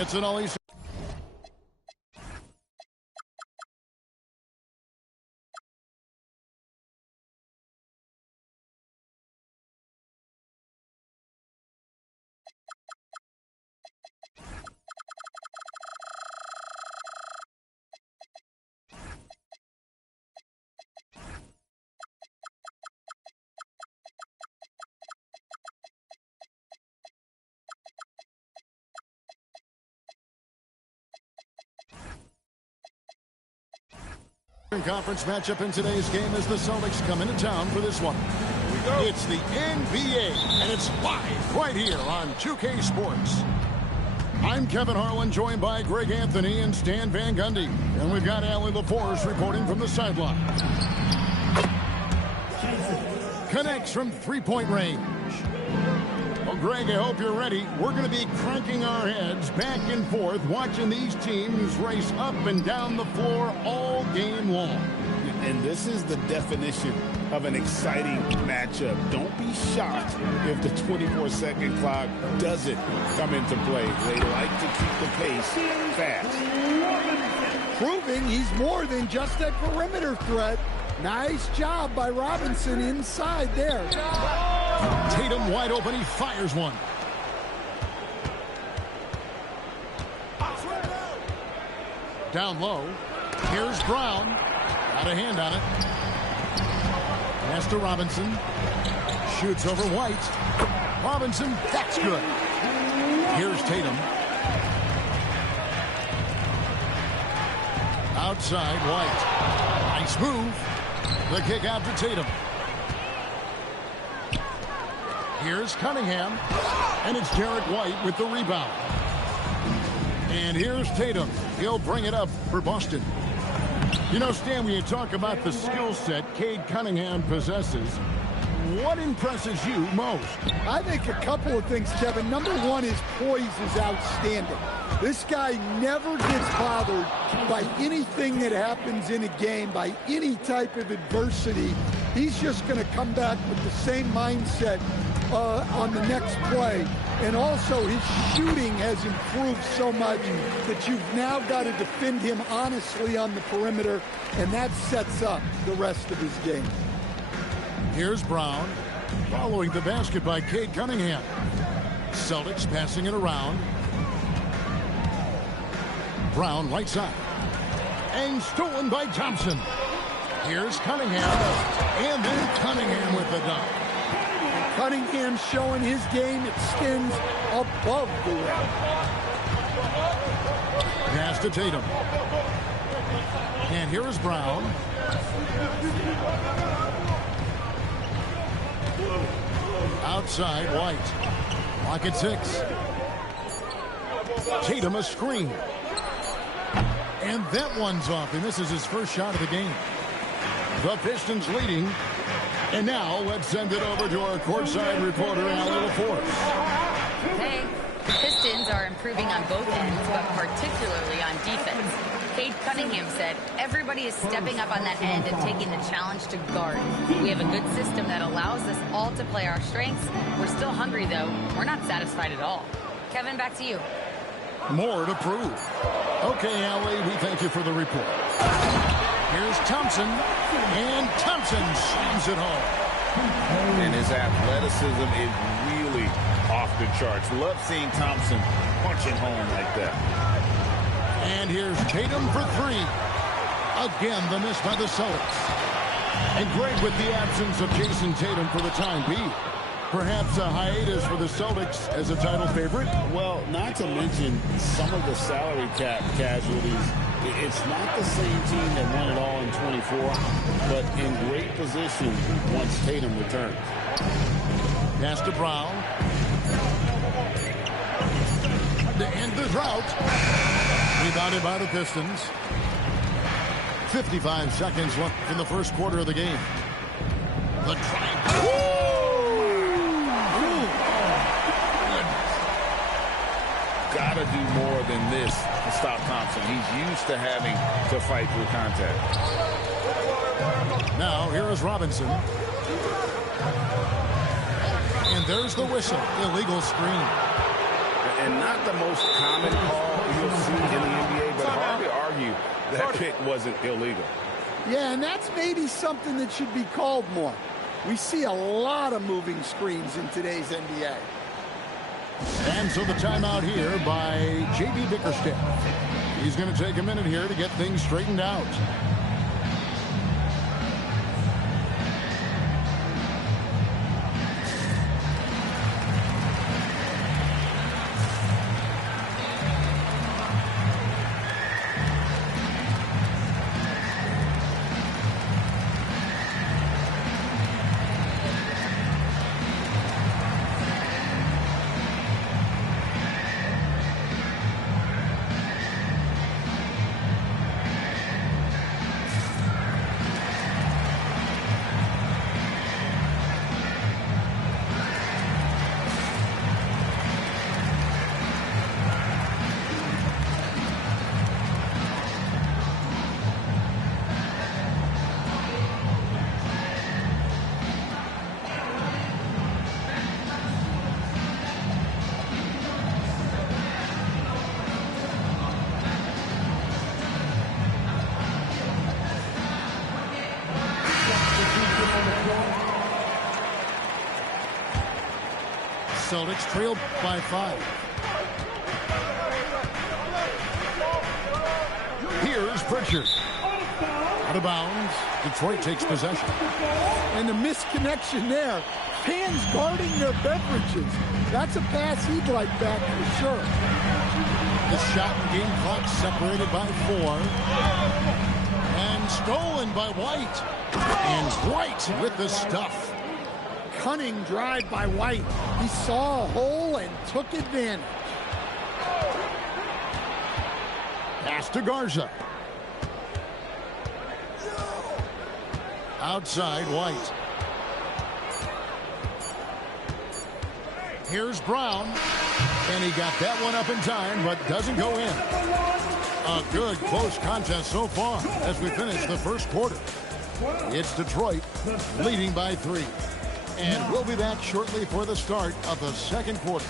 It's an Ollie. Conference matchup in today's game as the Celtics come into town for this one. It's the NBA, and it's live right here on 2K Sports. I'm Kevin Harlan, joined by Greg Anthony and Stan Van Gundy. And we've got Allie LaForce reporting from the sideline. Connects from three-point range. Well, Greg, I hope you're ready. We're going to be cranking our heads back and forth, watching these teams race up and down the floor all game long. And this is the definition of an exciting matchup. Don't be shocked if the 24-second clock doesn't come into play. They like to keep the pace fast. Proving he's more than just a perimeter threat. Nice job by Robinson inside there. Tatum wide open. He fires one. Down low. Here's Brown. Got a hand on it. Pass to Robinson. Shoots over White. Robinson, that's good. Here's Tatum. Outside, White. Nice move. The kick out to Tatum. Here's Cunningham. And it's Derek White with the rebound. And here's Tatum. He'll bring it up for Boston. You know, Stan, when you talk about the skill set Cade Cunningham possesses, what impresses you most? I think a couple of things, Kevin. Number one, his poise is outstanding. This guy never gets bothered by anything that happens in a game, by any type of adversity. He's just going to come back with the same mindset on the next play. And also, his shooting has improved so much that you've now got to defend him honestly on the perimeter, and that sets up the rest of his game. Here's Brown, following the basket by Cade Cunningham. Celtics passing it around. Brown right side. And stolen by Thompson. Here's Cunningham. And then Cunningham with the dunk. Cunningham showing his game extends above the rim. Pass to Tatum. And here is Brown. Outside, White. Lock at 6. Tatum a screen. And that one's off, and this is his first shot of the game. The Pistons leading. And now let's send it over to our courtside reporter, Allie LaForce. Hey, the Pistons are improving on both ends, but particularly on defense. Cade Cunningham said, everybody is stepping up on that end and taking the challenge to guard. We have a good system that allows us all to play our strengths. We're still hungry, though. We're not satisfied at all. Kevin, back to you. More to prove. Okay, Allie, we thank you for the report. Here's Thompson, and Thompson slams it home. And his athleticism is really off the charts. Love seeing Thompson punching home like that. And here's Tatum for 3. Again, the miss by the Celtics. And Greg, with the absence of Jason Tatum for the time being, perhaps a hiatus for the Celtics as a title favorite? Well, not to mention some of the salary cap casualties. It's not the same team that won it all in 24, but in great position once Tatum returns. Pass to Brown. To end the drought. Rebounded by the Pistons. 55 seconds left in the first quarter of the game. The try. Gotta do more than this to stop Thompson. He's used to having to fight through contact. Now here is Robinson. And there's the whistle. Illegal screen. And not the most common call, that pick wasn't illegal. Yeah, and that's maybe something that should be called more. We see a lot of moving screens in today's NBA. And so the timeout here by J.B. Bickerstaff. He's going to take a minute here to get things straightened out. Celtics trail by 5. Here's Pritchard. Out of bounds. Detroit takes possession. And the misconnection there. Fans guarding their beverages. That's a pass he'd like back for sure. The shot and game clock separated by 4. And stolen by White. And White with the stuff. Cunning drive by White. He saw a hole and took advantage. Pass to Garza. Outside White. Here's Brown. And he got that one up in time, but doesn't go in. A good close contest so far as we finish the first quarter. It's Detroit leading by 3. And we'll be back shortly for the start of the second quarter.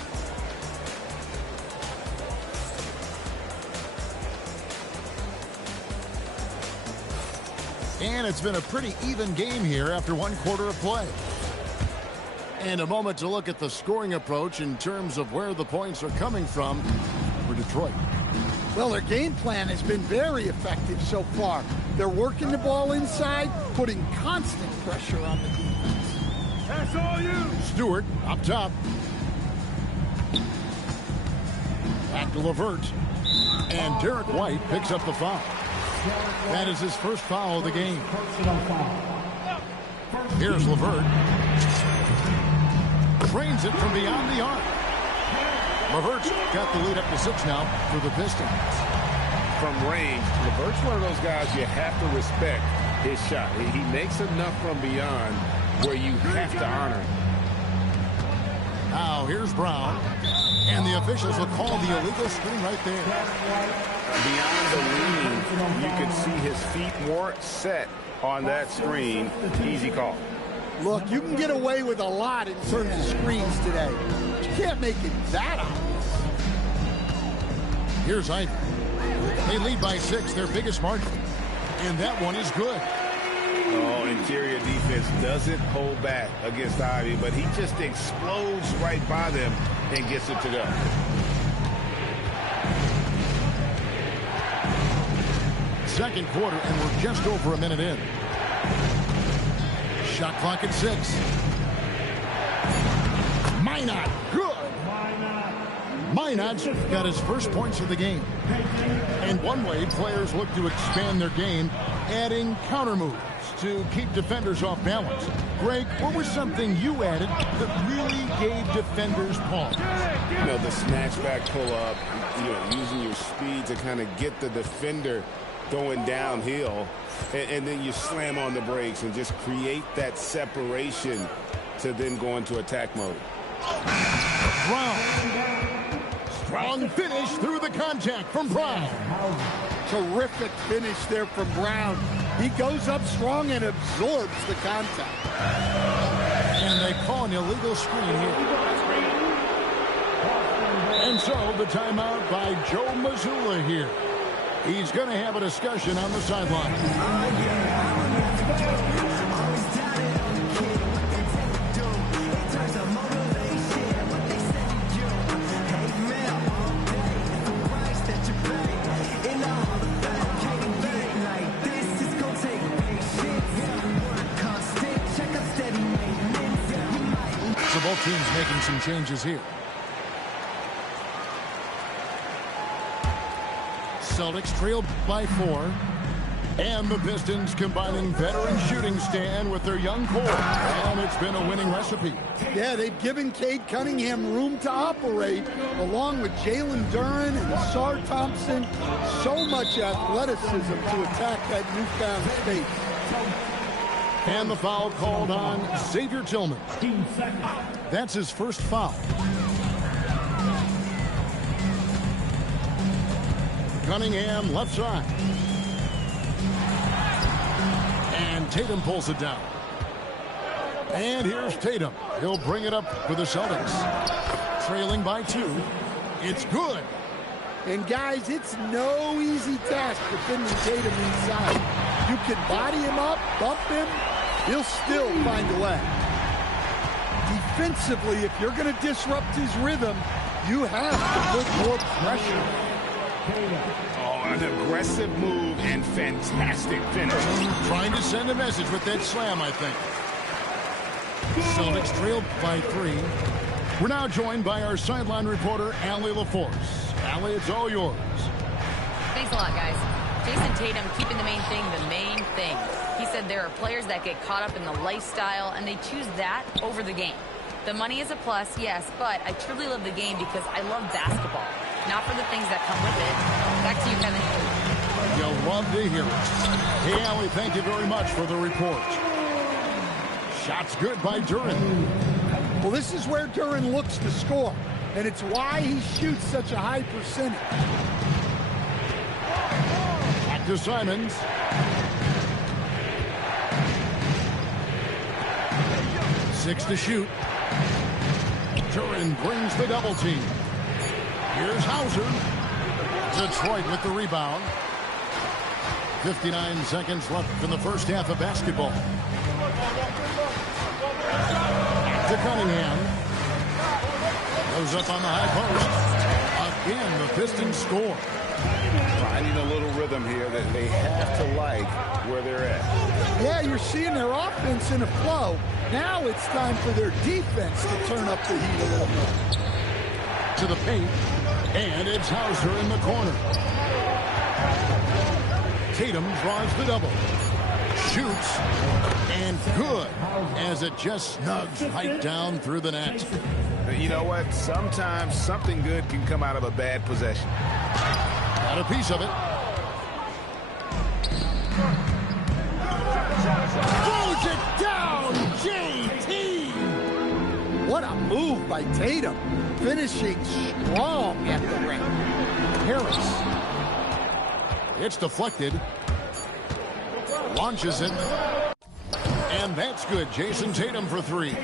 And it's been a pretty even game here after 1 quarter of play. And a moment to look at the scoring approach in terms of where the points are coming from for Detroit. Well, their game plan has been very effective so far. They're working the ball inside, putting constant pressure on the defense. That's all you. Stewart up top. Back to LeVert. And Derek White picks up the foul. That is his first foul of the game. Here's LeVert. Trains it from beyond the arc. LeVert's got the lead up to 6 now for the Pistons. From range, LeVert's one of those guys you have to respect his shot. He makes enough from beyond where you have to honor him. Now here's Brown. And the officials will call the illegal screen right there. Beyond the lean, you can see his feet weren't set on that screen. Easy call. Look, you can get away with a lot in terms of screens today. But you can't make it that obvious. Here's Ivey. They lead by 6, their biggest margin. And that one is good. Oh, interior defense doesn't hold back against Ivey, but he just explodes right by them and gets it to go. Second quarter, and we're just over a minute in. Shot clock at 6. Minot, good. Minot's got his first points of the game. And one way players look to expand their game, adding counter moves to keep defenders off balance. Greg, what was something you added that really gave defenders pause? You know, the snatchback pull-up, using your speed to kind of get the defender going downhill, and then you slam on the brakes and just create that separation to then go into attack mode. Brown. Strong finish through the contact from Brown. Terrific finish there from Brown. He goes up strong and absorbs the contact. And they call an illegal screen here. And so the timeout by Joe Mazzulla here. He's going to have a discussion on the sideline. So both teams making some changes here. Celtics trailed by 4. And the Pistons combining veteran shooting stand with their young core. And it's been a winning recipe. Yeah, they've given Cade Cunningham room to operate, along with Jalen Duren and Sar Thompson. So much athleticism to attack that newfound space. And the foul called on Xavier Tillman. That's his first foul. Cunningham left side. And Tatum pulls it down. And here's Tatum. He'll bring it up for the Celtics. Trailing by 2. It's good. And guys, it's no easy task defending Tatum inside. You can body him up, bump him, he'll still find a way. Defensively, if you're going to disrupt his rhythm, you have to put more pressure. Oh, an aggressive move and fantastic finish. Trying to send a message with that slam, I think. Celtics trailed by 3. We're now joined by our sideline reporter, Allie LaForce. Allie, it's all yours. Thanks a lot, guys. Jason Tatum keeping the main thing. He said there are players that get caught up in the lifestyle, and they choose that over the game. The money is a plus, yes, but I truly love the game because I love basketball, not for the things that come with it. Back to you, Kevin. You'll love to hear it. Hey, Allie, thank you very much for the report. Shots good by Duren. Well, this is where Duren looks to score, and it's why he shoots such a high percentage. Back to Simons. Six to shoot. Duren brings the double team. Here's Hauser. Detroit with the rebound. 59 seconds left in the first half of basketball. To Cunningham. Goes up on the high post. Again, the Pistons score. Finding a little rhythm here that they have to like where they're at. Yeah, you're seeing their offense in a flow. Now it's time for their defense to turn up the heat a little bit. To the paint. And it's Hauser in the corner. Tatum draws the double. Shoots. And good. As it just snugs right down through the net. You know what? Sometimes something good can come out of a bad possession. Got a piece of it. Throws it down, JT! What a move by Tatum. Finishing strong at the rim. Harris. It's deflected. Launches it. And that's good. Jason Tatum for 3.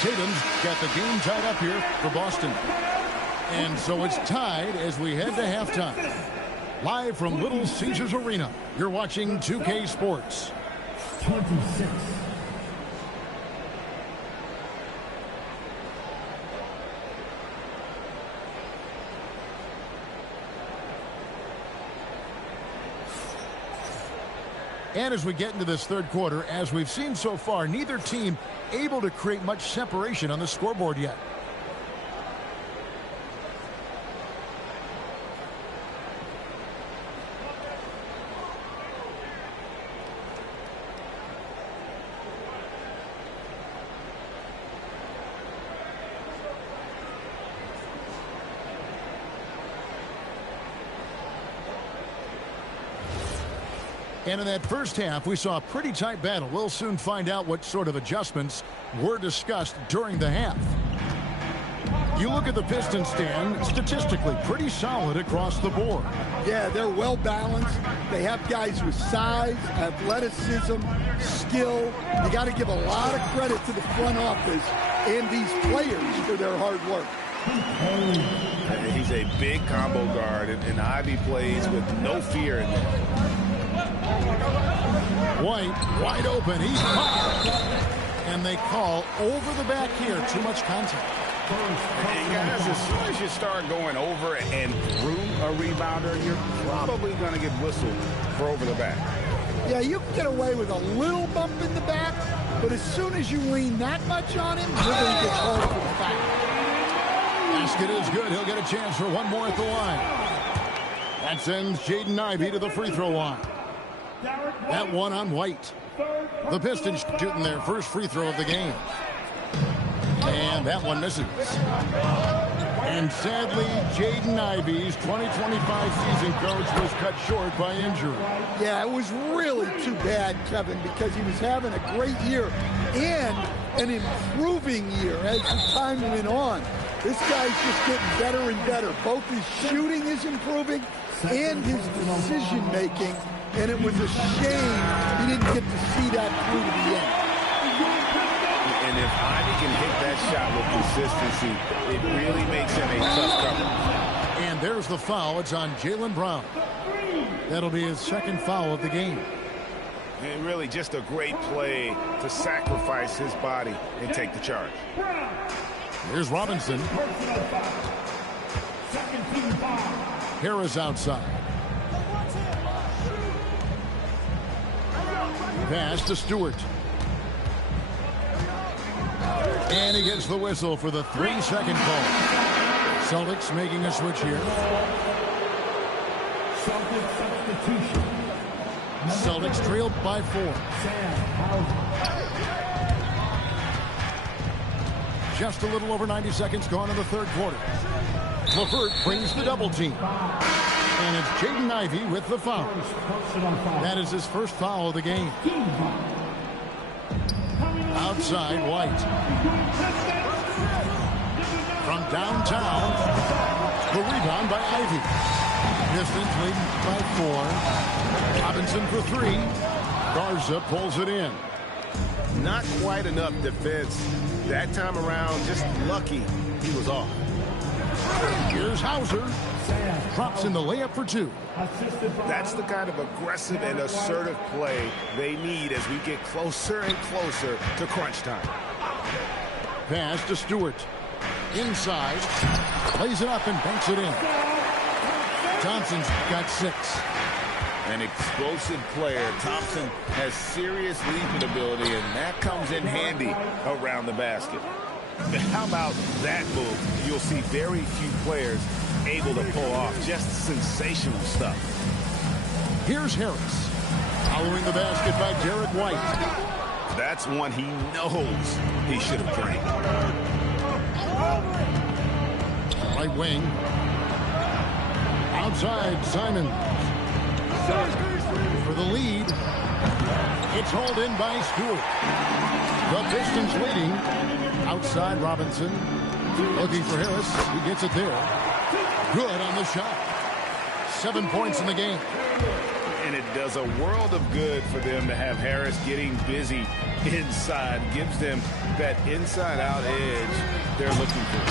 Tatum's got the game tied up here for Boston. And so it's tied as we head to halftime. Live from Little Caesars Arena, you're watching 2K Sports. 26. And as we get into this third quarter, as we've seen so far, neither team able to create much separation on the scoreboard yet. And in that first half, we saw a pretty tight battle. We'll soon find out what sort of adjustments were discussed during the half. You look at the Pistons stand, statistically pretty solid across the board. Yeah, they're well balanced. They have guys with size, athleticism, skill. You got to give a lot of credit to the front office and these players for their hard work. He's a big combo guard, and Ivey plays with no fear in there. White, wide open. He's fouled. And they call over the back here. Too much contact. And guys, as soon as you start going over and through a rebounder, you're probably going to get whistled for over the back. Yeah, you can get away with a little bump in the back, but as soon as you lean that much on him, you're going to get called for the foul. Basket is good. He'll get a chance for one more at the line. That sends Jaden Ivey to the free throw line. That one on White. The Pistons shooting their first free throw of the game. And that one misses. And sadly, Jaden Ivey's 2025 season coach was cut short by injury. Yeah, it was really too bad, Kevin, because he was having a great year and an improving year as the time went on. This guy's just getting better and better. Both his shooting is improving and his decision-making, and it was a shame he didn't get to see that through to the end. And if Ivey can hit that shot with consistency, it really makes him a tough cover. And there's the foul. It's on Jaylen Brown. That'll be his second foul of the game. And really just a great play to sacrifice his body and take the charge. Here's Robinson. Harris outside. Pass to Stewart. And he gets the whistle for the 3-second call. Celtics making a switch here. Celtics trailed by 4. Just a little over 90 seconds gone in the third quarter. LeVert brings the double team. And it's Jaden Ivey with the foul. That is his first foul of the game. Outside, White. From downtown, the rebound by Ivey. Pistons leading by 4. Robinson for 3. Garza pulls it in. Not quite enough defense. That time around, just lucky he was off. Here's Hauser. Drops in the layup for 2. That's the kind of aggressive and assertive play they need as we get closer and closer to crunch time. Pass to Stewart. Inside. Plays it up and banks it in. Thompson's got 6. An explosive player. Thompson has serious leaping ability, and that comes in handy around the basket. How about that move? You'll see very few players able to pull off just sensational stuff. Here's Harris. Following the basket by Derek White. That's one he knows he should have drained. Right wing. Outside, Simon. For the lead. It's hauled in by Stewart. The Pistons leading. Outside, Robinson. Looking for Harris. He gets it there. Good on the shot. 7 points in the game. And it does a world of good for them to have Harris getting busy inside. Gives them that inside-out edge they're looking for.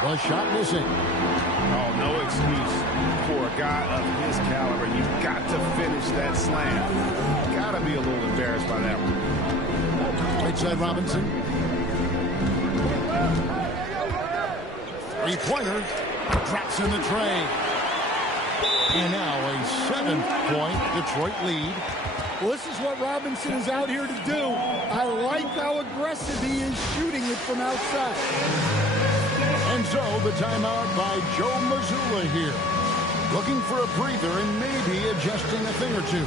The shot missing. Oh, no excuse for a guy of his caliber. You've got to finish that slam. Got to be a little embarrassed by that one. Right side, Robinson. Three-pointer. Drops in the tray. And now a 7-point Detroit lead. Well, this is what Robinson is out here to do. I like how aggressive he is shooting it from outside. And so the timeout by Joe Mazzulla here. Looking for a breather and maybe adjusting a thing or two.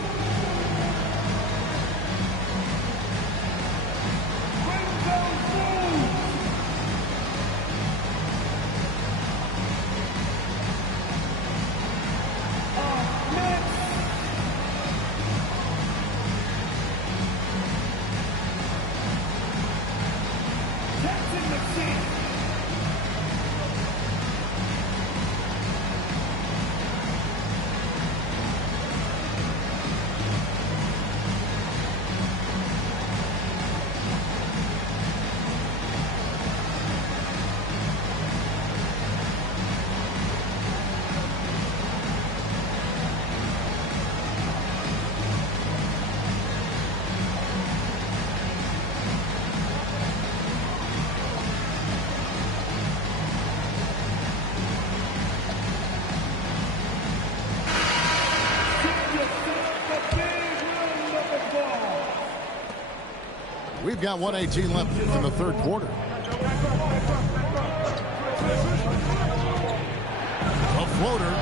got 1:18 left in the third quarter. A floater.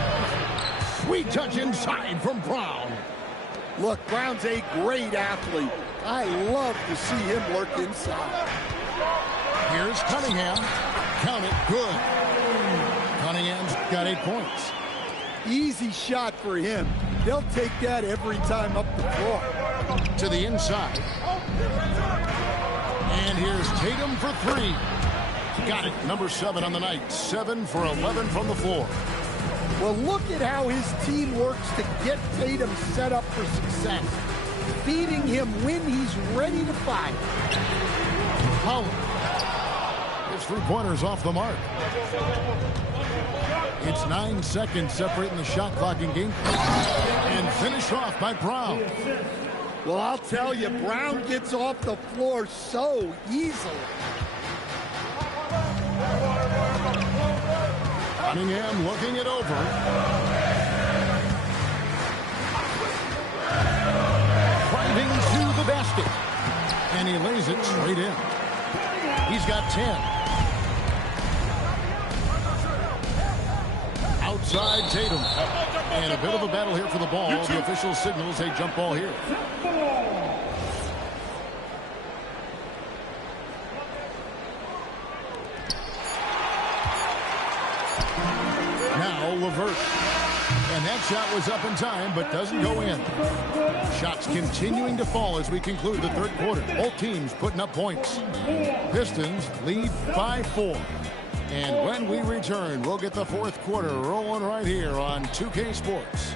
Sweet touch inside from Brown. Look, Brown's a great athlete. I love to see him work inside. Here's Cunningham. Count it. Good. Cunningham's got 8 points. Easy shot for him. They'll take that every time up the floor. To the inside. And here's Tatum for 3. Got it. Number 7 on the night. 7 for 11 from the floor. Well, look at how his team works to get Tatum set up for success. Feeding him when he's ready to fire. Holland. His 3-pointer's off the mark. It's 9 seconds separating the shot clock in game. And finished off by Brown. Well, I'll tell you, Brown gets off the floor so easily. Cunningham looking it over. Driving to the basket. And he lays it straight in. He's got 10. Outside Tatum. And a bit of a battle here for the ball. The official signals a jump ball here. Now LeVert. And that shot was up in time, but doesn't go in. Shots continuing to fall as we conclude the third quarter. Both teams putting up points. Pistons lead 5-4. And when we return, we'll get the fourth quarter rolling right here on 2K Sports.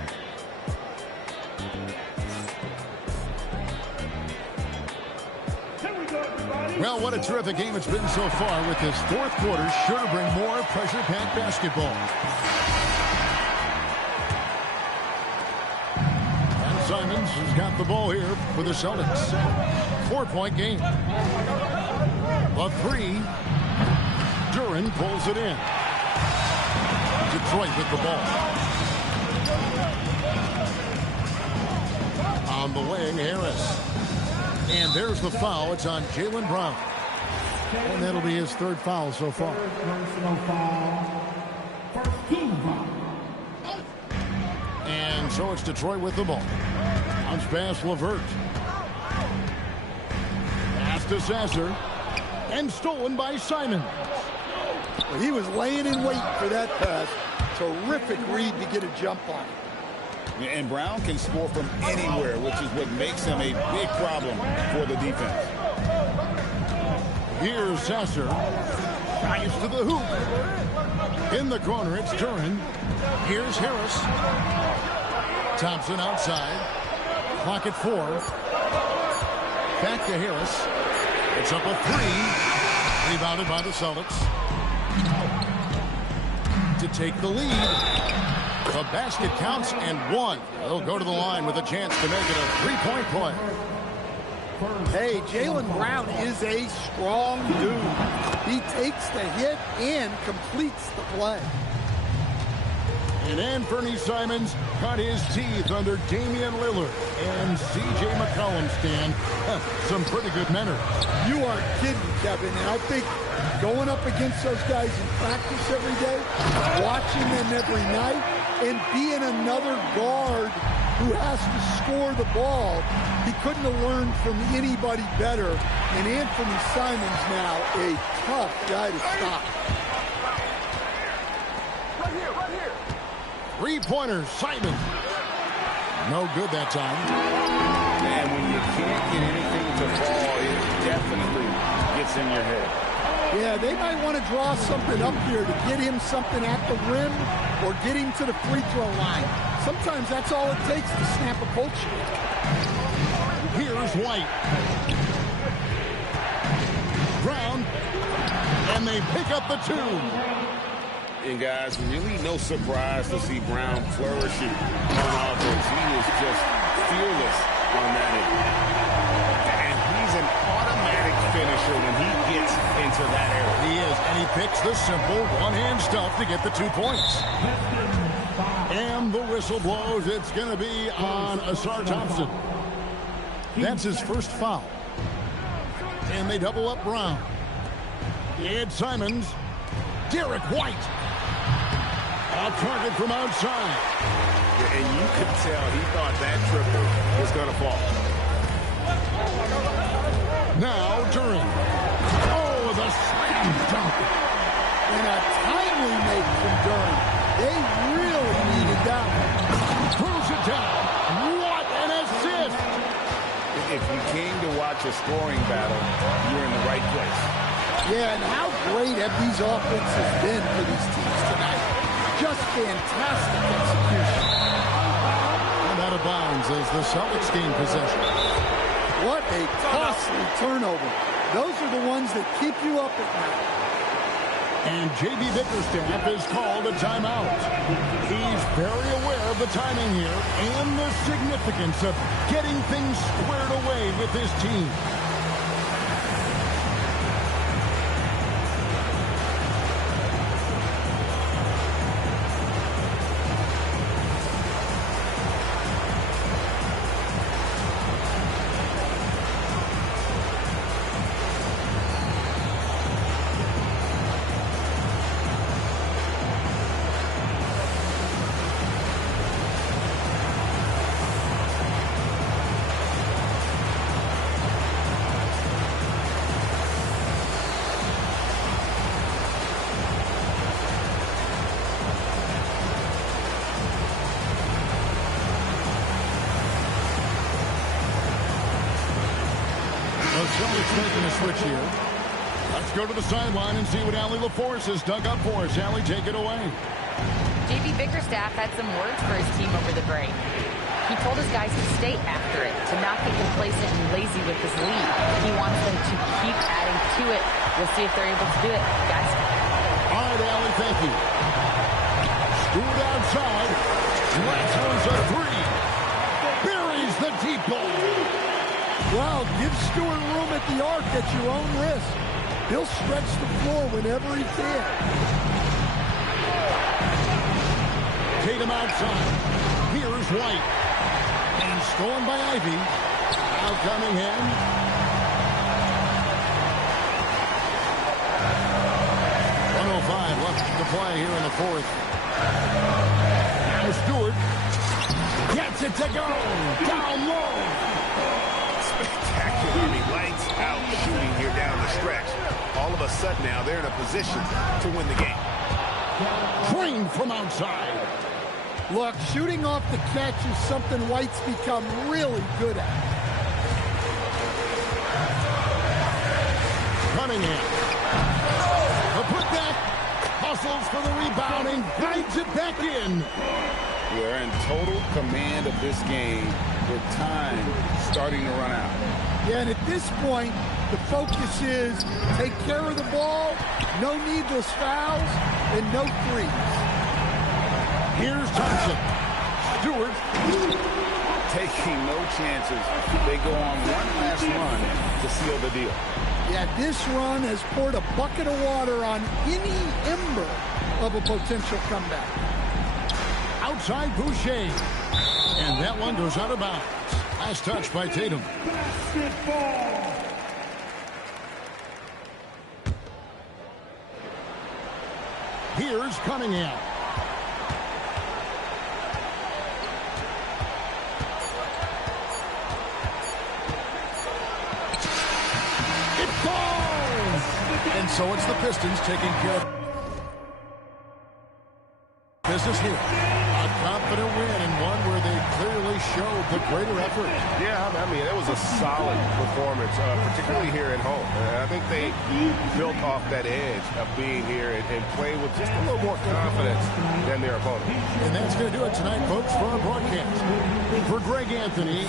Well, what a terrific game it's been so far, with this fourth quarter sure to bring more pressure-packed basketball. And Simons has got the ball here for the Celtics. 4-point game. A 3. Duren pulls it in. Detroit with the ball. On the wing, Harris. And there's the foul. It's on Jaylen Brown. And that'll be his 3rd foul so far. And so it's Detroit with the ball. Bounce pass LeVert. Pass to Sasser. And stolen by Simons. Well, he was laying in wait for that pass. Terrific read to get a jump on it. And Brown can score from anywhere, which is what makes him a big problem for the defense. Here's Sasser. Drives to the hoop. In the corner, it's Duren. Here's Harris. Thompson outside. Clock at 4. Back to Harris. It's up a 3. Rebounded by the Celtics. To take the lead. The basket counts and 1. They'll go to the line with a chance to make it a 3-point play. Hey, Jaylen Brown is a strong dude. He takes the hit and completes the play. And Anthony Simons cut his teeth under Damian Lillard and C.J. McCollum, Stan. Some pretty good manners. You aren't kidding, Kevin. And I think going up against those guys in practice every day, watching them every night, and being another guard who has to score the ball, he couldn't have learned from anybody better. And Anthony Simons now a tough guy to stop. Right here. 3-pointer, Simons. No good that time. And when you can't get anything to fall, it definitely gets in your head. Yeah, they might want to draw something up here to get him something at the rim or get him to the free throw line. Sometimes that's all it takes to snap a culture. Here's White. Brown. And they pick up the 2. And guys, really no surprise to see Brown flourishing on offense. He is just fearless on that end. And he's an automatic finisher when he gets into that area. He is, and he picks the simple one-hand stuff to get the 2 points. And the whistle blows. It's going to be on Ausar Thompson. That's his first foul. And they double up Brown. Ed Simons. Derek White. A target from outside. Yeah, and you could tell he thought that triple was going to fall. Now Duren. Oh, the slam dunk. And a timely make from Duren. They really needed that one. Throws it down. What an assist. If you came to watch a scoring battle, you're in the right place. Yeah, and how great have these offenses been for these teams tonight? Just fantastic execution. And out of bounds as the Celtics gain possession. What a costly turnover. Those are the ones that keep you up at night. And J.B. Bickerstaff is called a timeout. He's very aware of the timing here and the significance of getting things squared away with his team. Celtics making a switch here. Let's go to the sideline and see what Allie LaForce has dug up for us. Allie, take it away. J.B. Bickerstaff had some words for his team over the break. He told his guys to stay after it, to not get complacent and lazy with this lead. He wants them to keep adding to it. We'll see if they're able to do it, guys. All right, Allie, thank you. Stewart outside. Lancers a three. Buries the deep ball. Wow, give Stewart room at the arc at your own risk. He'll stretch the floor whenever he can. Tatum outside. Here's White. And stolen by Ivy. Now Cunningham. .105 left to play here in the fourth. Now Stewart gets it to go. Down low. Spectacular. Lights out shooting here down the stretch. All of a sudden now they're in a position to win the game. Trained from outside. Look, shooting off the catch is something White's become really good at. Cunningham. The putback. Hustles for the rebound and guides it back in. We're in total command of this game with time starting to run out. Yeah, and at this point, the focus is take care of the ball, no needless fouls, and no threes. Here's Thompson. Stewart. Taking no chances. They go on one last run to seal the deal. Yeah, this run has poured a bucket of water on any ember of a potential comeback. Outside Boucher. And that one goes out of bounds. Last touch by Tatum. Here's Cunningham. It falls! And so it's the Pistons taking care of business here. A confident win and one where they clearly showed the greater effort. Yeah, I mean, it was a solid performance, particularly here at home. I think they built off that edge of being here and played with just a little more confidence than their opponent. And that's going to do it tonight, folks, for our broadcast. For Greg Anthony.